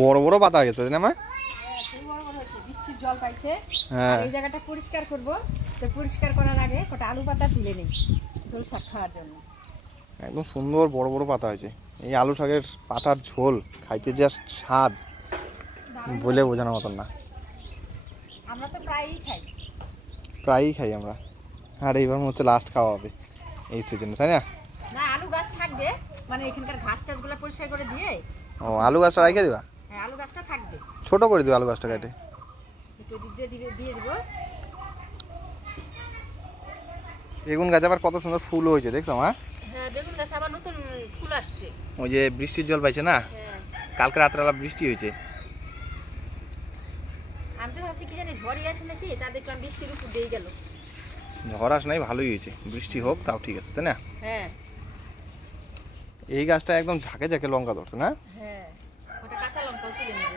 বড় বড় পাতা হয়ে গেছে না মা? বৃষ্টির জল পাইছে, এই জায়গাটা পরিষ্কার করব। তো পরিষ্কার করার আগে কটা আলু পাতা তুলে নেই ঝোল শাক খাওয়ার জন্য। একদম সুন্দর বড় বড় পাতা হয়েছে। এই আলু শাকের পাতার ঝোল খাইতে যা স্বাদ বলে বোঝানোর মতন না। আমরা তো প্রায়ই খাই আমরা। আর এইবার হচ্ছে লাস্ট খাওয়া হবে এই সিজনে, তাই না? না, আলু গাছ থাকবে, মানে এখানকার ঘাস টাসগুলো পরিষ্কার করে দিয়ে। ও, আলু গাছটা রেখে দিবা? হ্যাঁ, আলু গাছটা থাকবে, ছোট করে দিবা আলু গাছটা কেটে। একটু দিয়ে দিব। বেগুন গাছ আবার কত সুন্দর ফুল হয়েছে দেখছো মা? হ্যাঁ, বেগুন গাছ আবার নতুন ফুল আসছে। ওই যে বৃষ্টির জল পাইছে না, কালকে রাত্রেবেলা বৃষ্টি হয়েছে। আমি তো ভাবছি কি জানি ঝড়ই আসে নাকি, তা দেখলাম বৃষ্টির উপর দিয়ে গেল। ঝড় আস নাই, ভালোই হয়েছে, বৃষ্টি হোক তাও ঠিক আছে, তাই না? হ্যাঁ, এই গাছটা একদম ঝাঁকে ঝাঁকে লঙ্কা ধরছে না? হ্যাঁ, ওটা কাঁচা লঙ্কা তুলে নেব।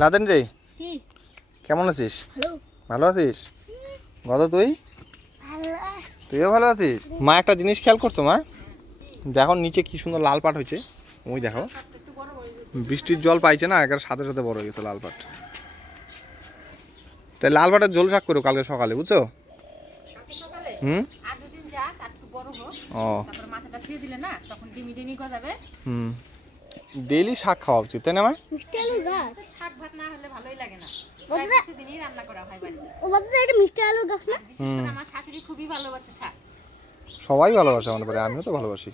লাদেন রে, কি কেমন আছিস? হ্যালো, ভালো আছিস? গদ তুইও ভালো আছিস? মা একটা জিনিস খেয়াল করছো মা? দেখো নিচে কি সুন্দর লাল পাট হয়েছে। ওই দেখো, বৃষ্টির জল পাইছে না, একের সাথে সাথে বড় হয়ে গেছে লাল পাট। তাই লাল পাটের ঝোল শাক করো কালকে সকালে, বুঝছো? ডেইলি শাক খাওয়া উচিত, তাই না মা? মিষ্টি আলু গাছ, শাক ভাত না হলে ভালোই লাগে না। প্রতিদিনই রান্না করা হয় বাড়িতে। ও বাবা, এটা মিষ্টি আলু গাছ না? বিশেষ করে আমার শাশুড়ি খুবই ভালোবাসে শাক। সবাই ভালোবাসে আমাদের বাড়ি, আমিও তো ভালোবাসি।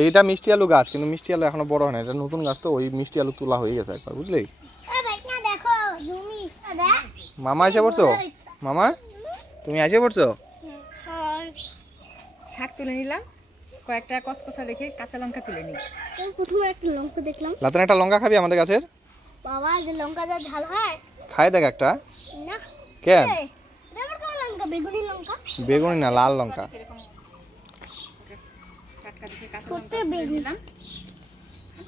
এইটা মিষ্টি আলু গাছ, কিন্তু মিষ্টি আলু এখনো বড় হয় না, এটা নতুন গাছ তো, ওই মিষ্টি আলু তোলা হয়ে গেছে একবার, বুঝলি? মামা এসে পড়ছো? মামা তুমি এসে পড়ছো? শাক তুলে নিলাম, কয়েকটা কসকসা দেখে কাঁচা লঙ্কা তুলে নিই। প্রথমে একটা লঙ্কা দেখলাম। লাতেন একটা লঙ্কা খাবি আমাদের গাছের? বাবা, যে লঙ্কা যা ঝাল হয়। খাই দেখ একটা। না কেন? এটা কোন লঙ্কা? বেগুনি লঙ্কা? বেগুনি না, লাল লঙ্কা। টাটকা দেখে কাঁচা লঙ্কা তুলে নিলাম।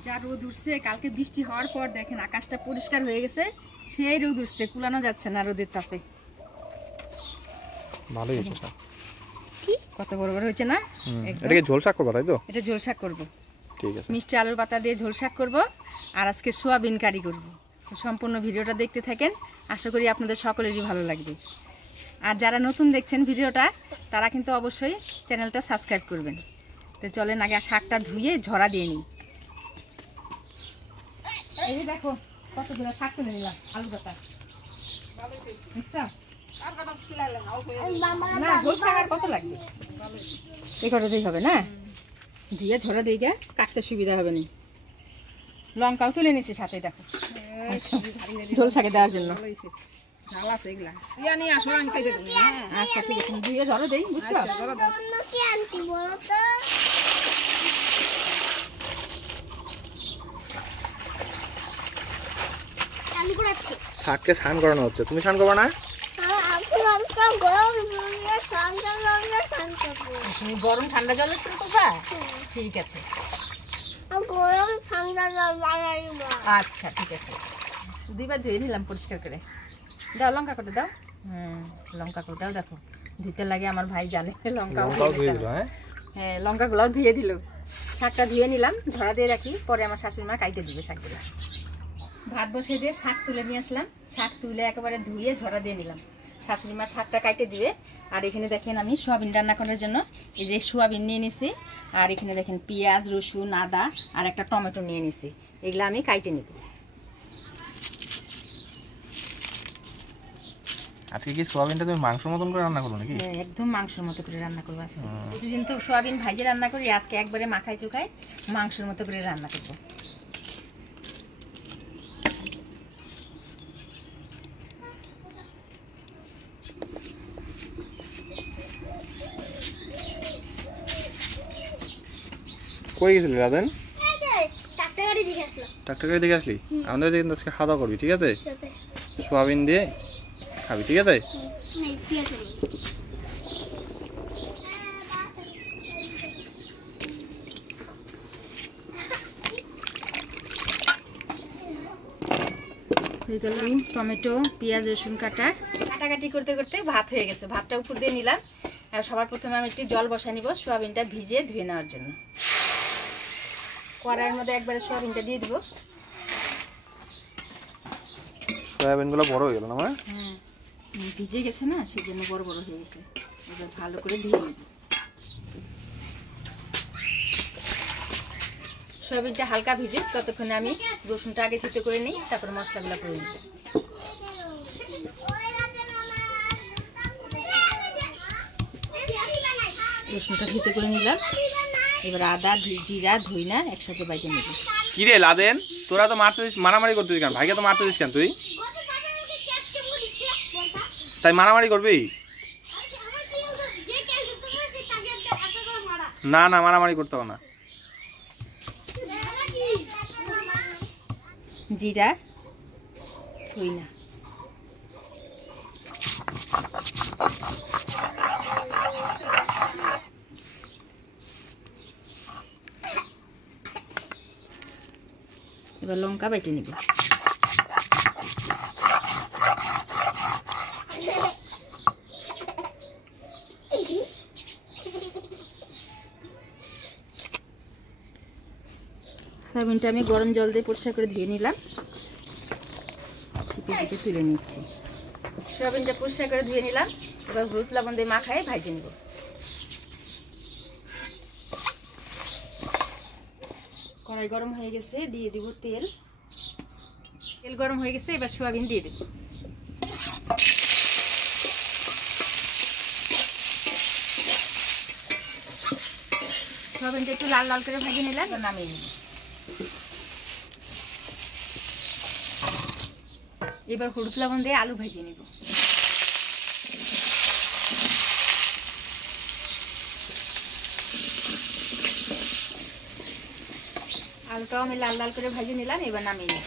যা রোদ উঠছে, কালকে বৃষ্টি হওয়ার পর দেখেন আকাশটা পরিষ্কার হয়ে গেছে, সেই রোদ উঠছে, কুলানো যাচ্ছে না রোদের তাপে। ভালোই হয়েছে শাক। কত বড় বড় হয়েছে না? এটাকে ঝোল শাক করবো তাই তো? এটা ঝোল শাক করবো, ঠিক আছে। মিষ্টি আলুর পাতা দিয়ে ঝোল শাক করবো, আর আজকে সোয়াবিন কারি করবো। সম্পূর্ণ ভিডিওটা দেখতে থাকেন, আশা করি আপনাদের সকলেরই ভালো লাগবে। আর যারা নতুন দেখছেন ভিডিওটা, তারা কিন্তু অবশ্যই চ্যানেলটা সাবস্ক্রাইব করবেন। তো চলেন আগে শাকটা ধুয়ে ঝরা দিয়ে নিই। এই দেখো কতগুলো শাক তুলে নিলাম, আলু পাতা। না, ঝোল শাক আর কত লাগবে, এই কটাতেই হবে না? ধুয়ে ঝরা দিয়ে গিয়ে কাটতে সুবিধা হবে না। লঙ্কাও তুলে নিয়েছি সাথে, দেখো ঝোল শাকে দেওয়ার জন্য। আচ্ছা ঠিক আছে, ধুয়ে ঝরা দেই, বুঝছো? শাককে স্নান করানো হচ্ছে, তুমি স্নান করবে না? তুমি গরম ঠান্ডা জলে স্নান করবা? ঠিক আছে, আচ্ছা ঠিক আছে। দুইবার ধুয়ে নিলাম পরিষ্কার করে। দাও লঙ্কা করে দাও। লঙ্কা করে দাও। দেখো ধুতে লাগে, আমার ভাই জানে। লঙ্কাও ধুয়ে দিল। হ্যাঁ, লঙ্কাগুলোও ধুয়ে দিল। শাকটা ধুয়ে নিলাম, ঝরা দিয়ে রাখি, পরে আমার শাশুড়ি মা কাইটে দিবে শাকগুলো। ভাত বসিয়ে দিয়ে শাক তুলে নিয়ে আসলাম, শাক তুলে একেবারে ধুয়ে ঝরা দিয়ে নিলাম। শাশুড়ি মা শাকটা কাইটে দিবে। আর এখানে দেখেন আমি সোয়াবিন রান্না করার জন্য এই যে সোয়াবিন নিয়ে নিছি, আর এখানে দেখেন পেঁয়াজ, রসুন, আদা আর একটা টমেটো নিয়ে নিছি। এগুলো আমি কাইটে নিব। আজকে কি সোয়াবিনটা তুমি মাংসের মতন করে রান্না করো নাকি? হ্যাঁ, একদম মাংসের মতো করে রান্না করবো আজকে। প্রতিদিন তো সোয়াবিন ভাইজে রান্না করি, আজকে একবারে মাখায় চোখায় মাংসের মতো করে রান্না করবো। কই গেছিলি রাধেন? ট্রাক্টর গাড়ি দেখে আসলাম। ট্রাক্টর গাড়ি দেখে আসলি? আমাদের কিন্তু আজকে খাওয়া দাওয়া করবি, ঠিক আছে? সোয়াবিন দিয়ে খাবি, ঠিক আছে? টমেটো, পেঁয়াজ, রসুন কাটাকাটি করতে করতে ভাত হয়ে গেছে। ভাতটা উপর দিয়ে নিলাম। আর সবার প্রথমে আমি একটু জল বসা নিব সোয়াবিনটা ভিজিয়ে ধুয়ে নেওয়ার জন্য। কড়াইয়ের মধ্যে একবারে সোয়াবিনটা দিয়ে দিব। সয়াবিনগুলো বড় হয়ে গেল না মা? হ্যাঁ ভিজে গেছে না, সেজন্য বড় বড় হয়ে গেছে। এবার ভালো করে ধুয়ে নিব। সয়াবিনটা হালকা ভিজে ততক্ষণে আমি রসুনটা আগে থেতে করে নিই, তারপর মশলাগুলো করে নিই। রসুনটা থেতে করে নিলাম। এবার আদা জিরা ধইনা একসাথে বাইটে নেব। কি রে লাদেন, তোরা তো মারতেছিস, মারামারি করতেছিস কেন? ভাইকে তো মারতেছিস কেন তুই? তাই মারামারি করবি? না না, মারামারি করতে হবে না। জিরা ধইনা এবার লঙ্কা বেটে নিব। সয়াবিনটা আমি গরম জল দিয়ে পরিষ্কার করে ধুয়ে নিলাম, চিপে চিপে তুলে নিচ্ছি। সয়াবিনটা পরিষ্কার করে ধুয়ে নিলাম। এবার হলুদ লবণ দিয়ে মাখায় ভাজে নিব। কড়াই গরম হয়ে গেছে, দিয়ে দিব তেল। তেল গরম হয়ে গেছে, এবার সয়াবিন দিয়ে দেব। সয়াবিনটা একটু লাল লাল করে ভেজে নিলাম, এবার নামিয়ে নিব। এবার হলুদ লবণ দিয়ে আলু ভেজে নিব। আলুটাও আমি লাল লাল করে ভেজে নিলাম, এবার নামিয়ে নিব।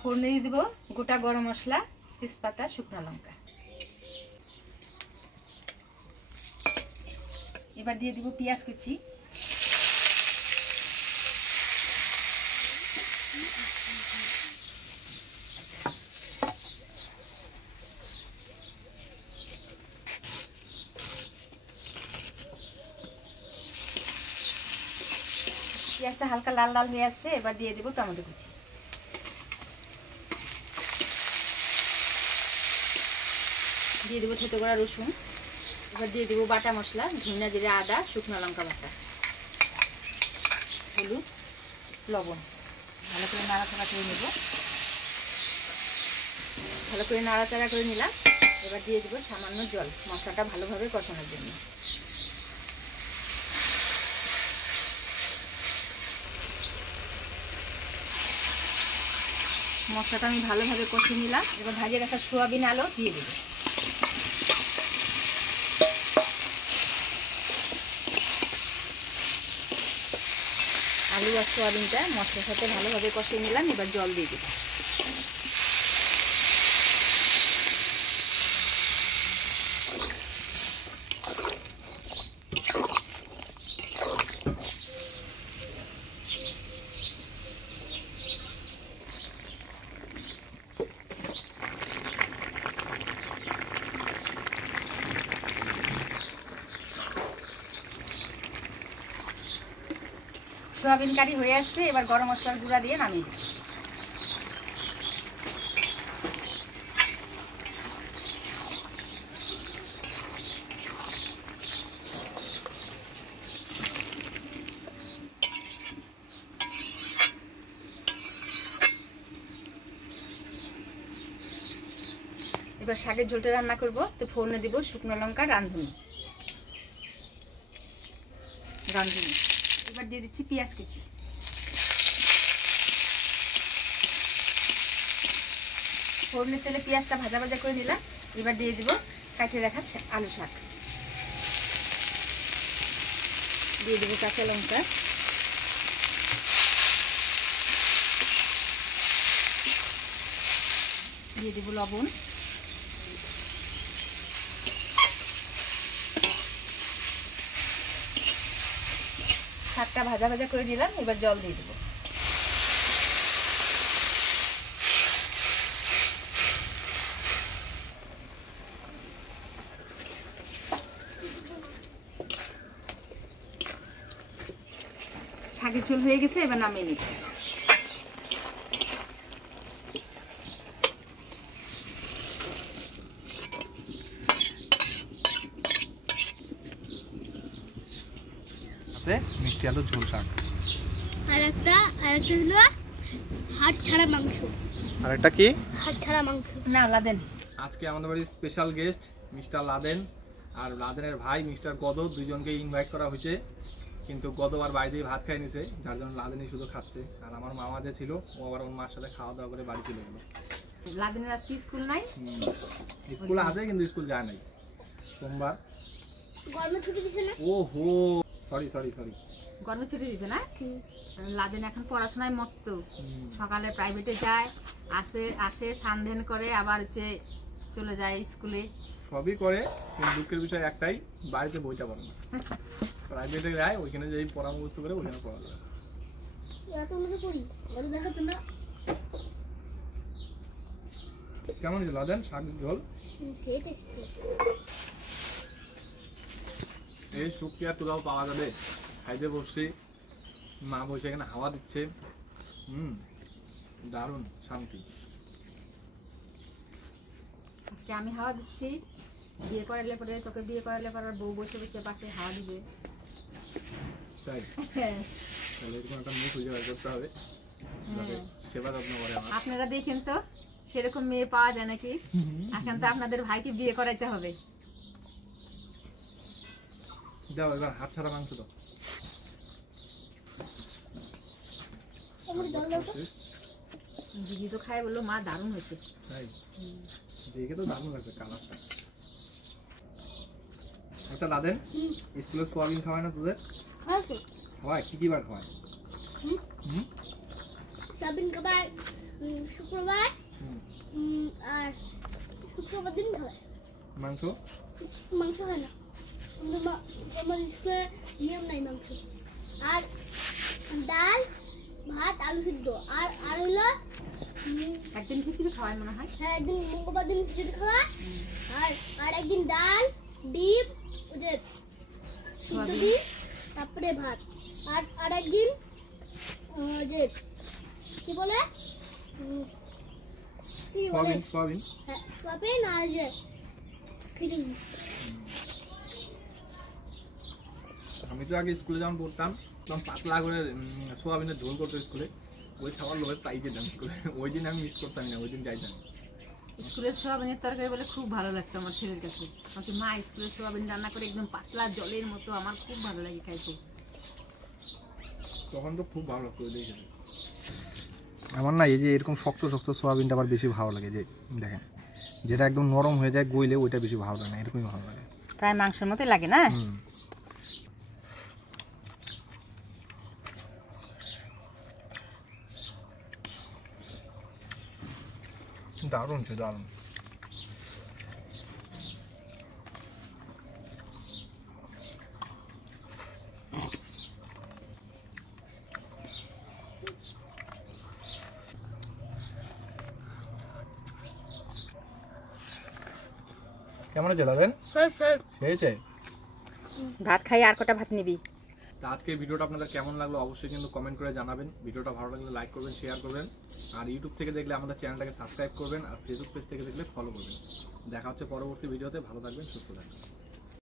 ফোড়নে দিয়ে দিব গোটা গরম মশলা, তেজপাতা, শুকনো লঙ্কা। এবার দিয়ে দিব পেঁয়াজ কুচি। পেঁয়াজটা হালকা লাল লাল হয়ে আসছে, এবার দিয়ে দেব টমেটো কুচি। দিয়ে দেবো থেতো করা রসুন। এবার দিয়ে দেবো বাটা মশলা, ধনিয়া জিরা আদা শুকনো লঙ্কা বাটা, হলুদ লবণ। ভালো করে নাড়াচাড়া করে নেব। ভালো করে নাড়াচাড়া করে নিলাম। এবার দিয়ে দেবো সামান্য জল, মশলাটা ভালোভাবে কষানোর জন্য। মশলাটা আমি ভালোভাবে কষিয়ে নিলাম। এবার ভাজে রাখা সোয়াবিন আলু দিয়ে দেবো। আলু আর সোয়াবিনটা মশলার সাথে ভালোভাবে কষিয়ে নিলাম। এবার জল দিয়ে দেবো। সোয়াবিন কারি হয়ে আসছে, এবার গরম মশলার গুঁড়া দিয়ে নামিয়ে দেব। এবার শাকের ঝোলটা রান্না করব, তো ফোড়নে দিব শুকনো লঙ্কা, রাঁধুনি। এবার দিয়ে দিচ্ছি পেঁয়াজ কুচি। ফোড়নের তেলে পেঁয়াজটা ভাজা ভাজা করে নিলাম। এবার দিয়ে দিব কাটিয়ে রাখা আলু শাক। দিয়ে দেবো কাঁচা লঙ্কা, দিয়ে দেবো লবণ, শাকটা ভাজা ভাজা করে নিলাম। এবার জল দিয়ে দেবো। শাকের ঝোল হয়ে গেছে, এবার নামিয়ে নিব। মিষ্টি আলু ঝোল শাক। আর একটা হলো হাড় ছাড়া মাংস। আর একটা কি? হাড় ছাড়া মাংস। না লাদেন। আজকে আমাদের বাড়ির স্পেশাল গেস্ট মিস্টার লাদেন আর লাদেনের ভাই মিস্টার গদ, দুজনকে ইনভাইট করা হয়েছে, কিন্তু গদ আর বাড়িতেই ভাত খাই নিছে, যার জন্য লাদেনই শুধু খাচ্ছে। আর আমার মামা যে ছিল ও আবার ওর মার সাথে খাওয়া দাওয়া করে বাড়ি চলে গেল। লাদেনের আজকে স্কুল নাই? স্কুল আছে কিন্তু স্কুল যায় নাই, সোমবার। গরমে ছুটি দিছে না? ওহো, সরি সরি সরি। গরমে ছুটি দিতে না? লাদেন এখন পড়াশোনায় মত্ত। সকালে প্রাইভেটে যায়, আসে সানধান করে, আবার হচ্ছে চলে যায় স্কুলে। সবই করে, কিন্তু দুঃখের বিষয় একটাই, বাড়িতে বইটা পড়ে না। প্রাইভেটে যায়, ওইখানে যেই পরামর্শ করে ওইখানে পড়া যায়। এতগুলো তো করি, বড় দেখাতো না। কেমন ছিল লাদেন শাক ঝোল? সেই টেস্টি। এই সুখ কি আর কোথাও পাওয়া যাবে? খাইতে বসছি, মা বসে এখানে হাওয়া দিচ্ছে, দারুণ শান্তি। আজকে আমি হাওয়া দিচ্ছি, বিয়ে করালে পরে তোকে বিয়ে করালে পরে বউ বসে বসে পাশে হাওয়া দিবে। তাই তাহলে এরকম একটা মুখ খুঁজে বের করতে হবে, যাতে সেবা যত্ন করে আমার। আপনারা দেখেন তো সেরকম মেয়ে পাওয়া যায় নাকি? এখন তো আপনাদের ভাইকে বিয়ে করাইতে হবে। দাও এবার হাত ছাড়া মাংস দাও। দিদি তো খায় বললো মা দারুণ হয়েছে। তাই দেখে তো দারুণ লাগছে কালারটা। আচ্ছা লাদেন, স্কুলে সোয়াবিন খাওয়ায় না তোদের? খাওয়ায়, কি কি বার খাওয়ায়? সোয়াবিন খাবার শুক্রবার, আর শুক্রবার দিন খাওয়ায়। মাংস? মাংস হয় না, আমার স্কুলে নিয়ম নাই মাংস। আর ডাল ভাত আলু সিদ্ধ, আর হলো একদিন খিচুড়ি খাওয়ায় মনে হয়। হ্যাঁ, একদিন মঙ্গলবার দিন খিচুড়ি খাওয়া, আর একদিন ডাল ডিম ওই যে সিদ্ধ ডিম, তারপরে ভাত। আর একদিন ওই যে কি বলে সোয়াবিন। হ্যাঁ সোয়াবিন, আর যে খিচুড়ি। আমি তো আগে স্কুলে যখন পড়তাম তখন পাতলা করে সোয়াবিনের ঝোল করতো স্কুলে, ওই খাবার লোভে তাই যেতাম স্কুলে। ওই দিন আমি মিস করতাম না, ওই দিন যাইতাম। স্কুলের সোয়াবিনের তরকারি বলে খুব ভালো লাগতো আমার ছেলের কাছে। আমাকে মা স্কুলের সোয়াবিন রান্না করে একদম পাতলা জলের মতো, আমার খুব ভালো লাগে খাইতে। তখন তো খুব ভালো লাগতো দেখে। আমার না এই যে এরকম শক্ত শক্ত সোয়াবিনটা আবার বেশি ভালো লাগে, যে দেখেন যেটা একদম নরম হয়ে যায় গইলে ওইটা বেশি ভালো লাগে না, এরকমই ভালো লাগে। প্রায় মাংসের মতোই লাগে না? দারুণ ছিল, দারুণ। কেমন হয়েছে লাদেন? খেয়েছে? ভাত খাই আর কটা ভাত নিবি? তা আজকে ভিডিওটা আপনাদের কেমন লাগলো অবশ্যই কিন্তু কমেন্ট করে জানাবেন। ভিডিওটা ভালো লাগলে লাইক করবেন, শেয়ার করবেন, আর ইউটিউব থেকে দেখলে আমাদের চ্যানেলটাকে সাবস্ক্রাইব করবেন, আর ফেসবুক পেজ থেকে দেখলে ফলো করবেন। দেখা হচ্ছে পরবর্তী ভিডিওতে। ভালো থাকবেন, সুস্থ থাকবেন।